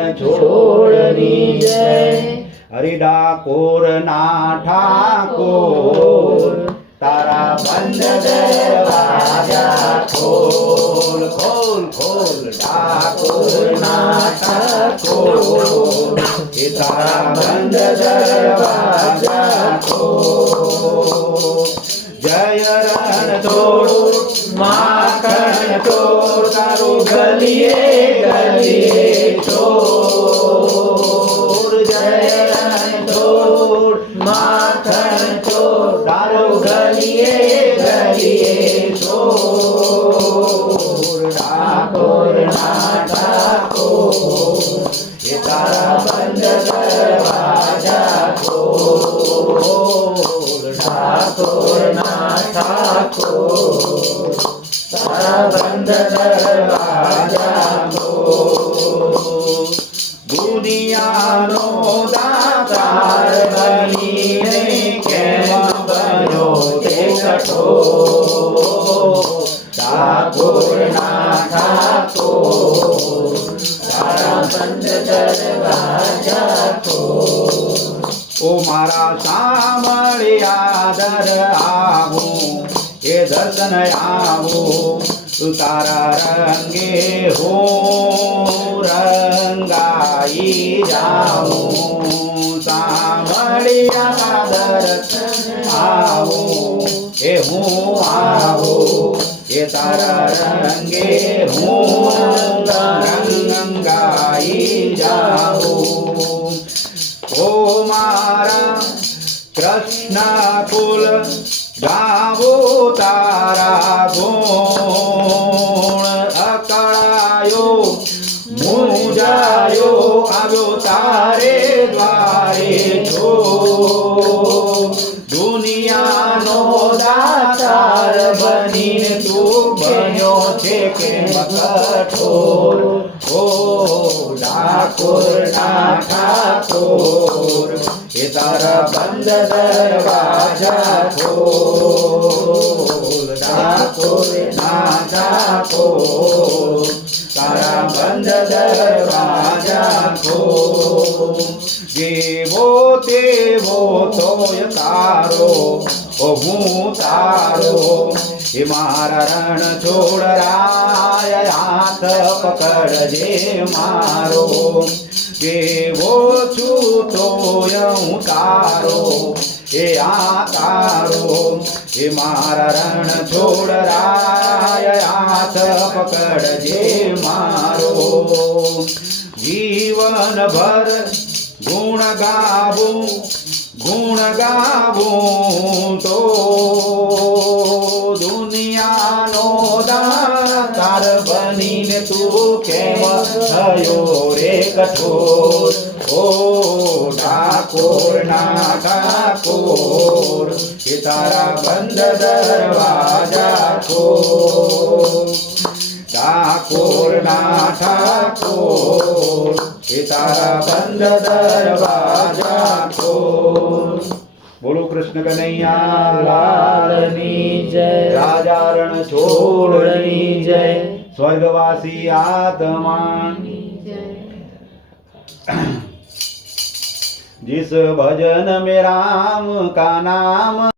રણ છોડની જય હરિ ડાકોર ના ઠાકોર તારા બંધ દરવાજા ખોલ ખોલ ખોલ ડાકોર ના ઠાકોર એ તારા બંધ દરવાજા ખોલ જય રણ છોડ માખણ ચોર તારું ગલીએ ગલીએ ચોર જય રણ છોડ માખણ ચોર તારું ગલીએ ગલીએ ચોર ડાકોર ના ઠાકોર એ તારા બંધ દરવાજા ખોલ ઠાકોર ના ઠાકોર તારા બંધ દરવાજા ખોલ દુનિયાનો દાતાર બનીને કેમ બન્યો તે કઠોર ઠાકોર ના ઠાકોર તારા બંધ દરવાજા ખોલ ઓ મારા સામળિયા દર આવું એ દર્શન આવું તું તારા રંગે હું રંગાઈ જાઉં સામળિયા દર્શન આવું એ હું આવું એ તારા રંગે હું રંગાઈ જાઉં ઓ મારા કૃષ્ણ કુલ ગાવો તારા ગુણ અકળાયો મૂંઝાયો આવ્યો તારે દ્વારે છો દુનિયાનો દાતાર બનીને તું બન્યો છે કેમ કઠોર ઓ ડાકોર ના ઠાકોર એ તારા બંધ દરવાજા ખોલ ઠાકોર ના ઠાકોર તારા બંધ દરવાજા ખોલ જેવો તેવો તોય તારો ઓ હું તારો એ મારા રણ છોડરાય હાથ પકડજે મારો કેવો છું તોય હું તારો એ આ તારો એ મારા રણ છોડરાય હાથ પકડજે મારો જીવન ભર ગુણ ગાવું તો દુનિયાનો દાતાર બનીને તું કેમ થયો રે કઠોર ઓ ઠાકોર ના ઠાકોર એ તારા બંધ દરવાજા ખોલ ઠાકોર ના ઠાકોર એ તારા બંધ દરવાજા ખોલ બોલો કૃષ્ણ કનૈયા લાલની જય રાજા રણ છોડની જય સ્વર્ગવાસી આત્માની જય जिस भजन में राम का नाम